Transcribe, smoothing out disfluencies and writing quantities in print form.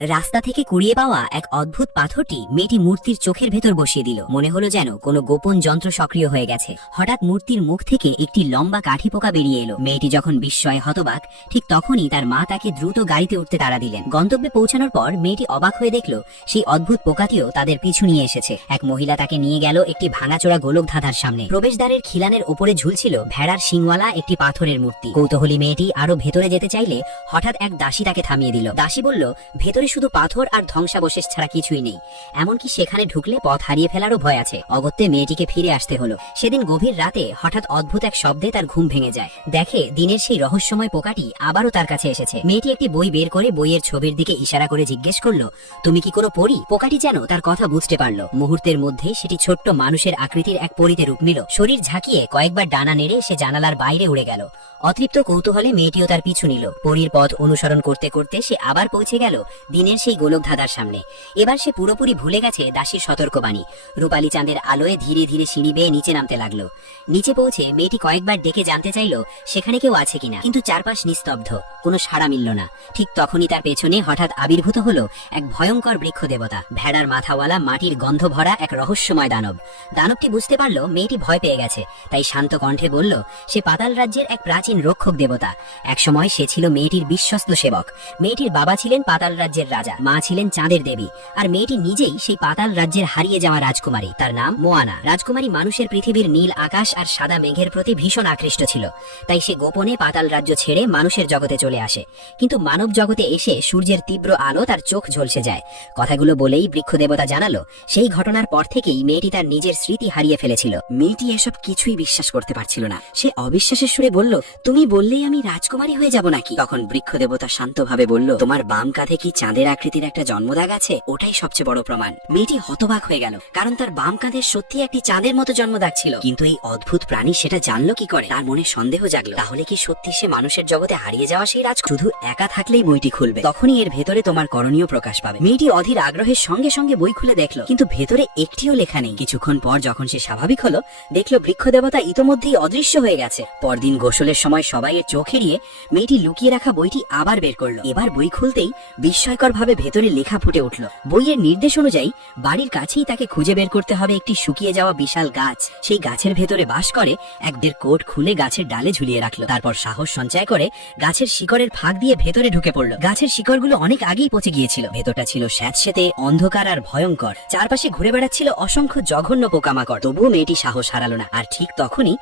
রাস্তা থেকে কুড়িয়ে পাওয়া এক অদ্ভুত পাথরটি মেয়েটি মূর্তির চোখের ভেতর বসিয়ে দিল। মনে হলো যেন কোনো গোপন যন্ত্র সক্রিয় হয়ে গেছে। হঠাৎ মূর্তির মুখ থেকে একটি লম্বা কাঠি পোকা বেরিয়ে এলো। মেয়েটি যখন বিস্ময়ে হতবাক, ঠিক তখনই তার মা তাকে দ্রুত গাড়িতে উঠতে তাড়া দিলেন। গন্তব্যে পৌঁছানোর পর মেয়েটি অবাক হয়ে দেখল সেই অদ্ভুত পোকাটিও তাদের পিছু নিয়ে এসেছে। এক মহিলা তাকে নিয়ে গেল একটি ভাঙাচোরা গোলক ধাঁধার সামনে। প্রবেশদ্বারের খিলানের ওপরে ঝুলছিল ভেড়ার শিংওয়ালা একটি পাথরের মূর্তি। কৌতূহলী মেয়েটি আরো ভেতরে যেতে চাইলে হঠাৎ এক দাসী তাকে থামিয়ে দিল। দাসী বলল, ভেতরে শুধু পাথর আর ধ্বংসাবশেষ ছাড়া কিছুই নেই। এমনকি সেখানে ঢুকলে পথ হারিয়ে ফেলারও ভয় আছে। অগত্যে মেয়েটিকে ফিরে আসতে হলো। সেদিন গভীর রাতে হঠাৎ অদ্ভুত এক শব্দে তার ঘুম ভেঙে যায়। দেখে দিনের সেই রহস্যময় পোকাটি আবারও তার কাছে এসেছে। মেয়েটি একটি বই বের করে বইয়ের ছবির দিকে ইশারা করে জিজ্ঞেস করলো, তুমি কি কোনো পরী? পোকাটি যেন তার কথা বুঝতে পারলো। মুহূর্তের মধ্যে সেটি ছোট্ট মানুষের আকৃতির এক পরীতে রূপ নিল। শরীর ঝাঁকিয়ে কয়েকবার ডানা নেড়ে সে জানালার বাইরে উড়ে গেল। অতৃপ্ত কৌতূহলে মেয়েটিও তার পিছু নিল। পরীর পথ অনুসরণ করতে করতে সে আবার পৌঁছে গেল দিনের সেই গোলক ধাঁধার সামনে। এবার সে পুরোপুরি ভুলে গেছে দাসীর সতর্কবাণী। রূপালী চাঁদের আলোয় ধীরে ধীরে সিঁড়ি বেয়ে নিচে নামতে লাগলো। নিচে পৌঁছে মেয়েটি কয়েকবার ডেকে জানতে চাইল সেখানে কেউ আছে কিনা, কিন্তু চারপাশ নিস্তব্ধ, কোনো সাড়া মিলল না। ঠিক তখনই তার পেছনে হঠাৎ আবির্ভূত হলো এক ভয়ঙ্কর বৃক্ষ দেবতা। ভেড়ার মাথাওয়ালা, মাটির গন্ধ ভরা এক রহস্যময় দানব। দানবটি বুঝতে পারলো মেয়েটি ভয় পেয়ে গেছে, তাই শান্ত কণ্ঠে বলল সে পাতাল রাজ্যের এক প্রাচীন রক্ষক দেবতা। একসময় সে ছিল মেয়েটির বিশ্বস্ত সেবক। মেয়েটির বাবা ছিলেন পাতাল রাজ্যের রাজা, মা ছিলেন চাঁদের দেবী, আর মেয়েটি নিজেই সেই পাতাল রাজ্যের হারিয়ে যাওয়া রাজকুমারী। তার নাম মোয়ানা। রাজকুমারী মানুষের পৃথিবীর নীল আকাশ আর সাদা মেঘের প্রতি ভীষণ আকৃষ্ট ছিল, তাই সে গোপনে পাতাল রাজ্য ছেড়ে মানুষের জগতে চলে আসে। কিন্তু মানব জগতে এসে সূর্যের তীব্র আলো তার চোখ ঝলসে যায়। কথাগুলো বলেই বৃক্ষ দেবতা জানালো সেই ঘটনার পর থেকেই মেয়েটি তার নিজের স্মৃতি হারিয়ে ফেলেছিল। মেয়েটি এসব কিছুই বিশ্বাস করতে পারছিল না। সে অবিশ্বাসের সুরে বলল, তুমি বললেই আমি রাজকুমারী হয়ে যাব নাকি? তখন বৃক্ষ দেবতা শান্তভাবে বলল, তোমার বাম কাঁধে কি চাঁদের আকৃতির একটা জন্মদাগ আছে? ওটাই সবচেয়ে বড় প্রমাণ। মেয়েটি হতবাক হয়ে গেল, কারণ তার বাম কাঁধে সত্যি একটি চাঁদের মতো জন্মদাগ ছিল। কিন্তু এই অদ্ভুত প্রাণী সেটা জানলো কি করে? তার মনে সন্দেহ জাগলো, তাহলে কি সত্যি সে মানুষের জগতে হারিয়ে যাওয়া সেই রাজ? শুধু একা থাকলেই বইটি খুলবে, তখনই এর ভেতরে তোমার করণীয় প্রকাশ পাবে। মেয়েটি অধীর আগ্রহের সঙ্গে সঙ্গে বই খুলে দেখলো, কিন্তু ভেতরে একটিও লেখা নেই। কিছুক্ষণ পর যখন সে স্বাভাবিক হলো, দেখলো বৃক্ষ দেবতা ইতোমধ্যেই অদৃশ্য হয়ে গেছে। পরদিন গোসলের সময় সবাইয়ের চোখ এড়িয়ে মেয়েটি লুকিয়ে রাখা বইটি আবার বের করলো। এবার বই খুলতেই বিস্ময়কর ভাবে ভেতরে লেখা ফুটে উঠল। বইয়ের নির্দেশ অনুযায়ী বাড়ির কাছেই তাকে খুঁজে বের করতে হবে একটি শুকিয়ে যাওয়া বিশাল গাছ। সেই গাছের ভেতরে বাস করে একদের কোট খুলে গাছের ডালে ঝুলিয়ে রাখলো। তারপর সাহস সঞ্চয় করে গাছের শিকড়ের ফাঁক দিয়ে ভেতরে ঢুকে পড়লো। গাছের শিকড়গুলো অনেক আগেই পচে গিয়েছিল। ভেতরটা ছিল স্যাঁতসেঁতে, অন্ধকার আর ভয়ঙ্কর। চারপাশে ঘুরে বেড়াচ্ছিল অসংখ্য জঘন্য পোকামাকড়। তবুও মেয়েটি সাহস হারালো না। আর ঠিক তখনই